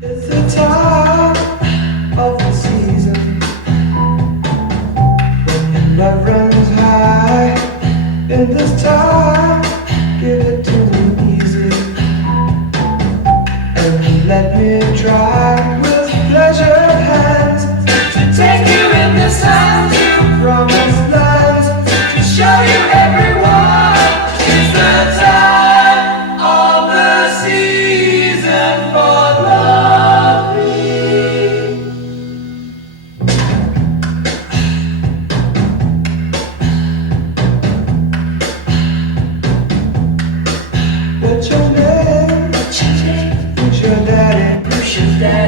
It's the time of the season when love runs high. In this time, give it to me easy and let me try with pleasured hands to take you in this land to promised lands, to show you everyone. It's the time of the season for loving. What's your name? Who's your daddy? Who's your daddy?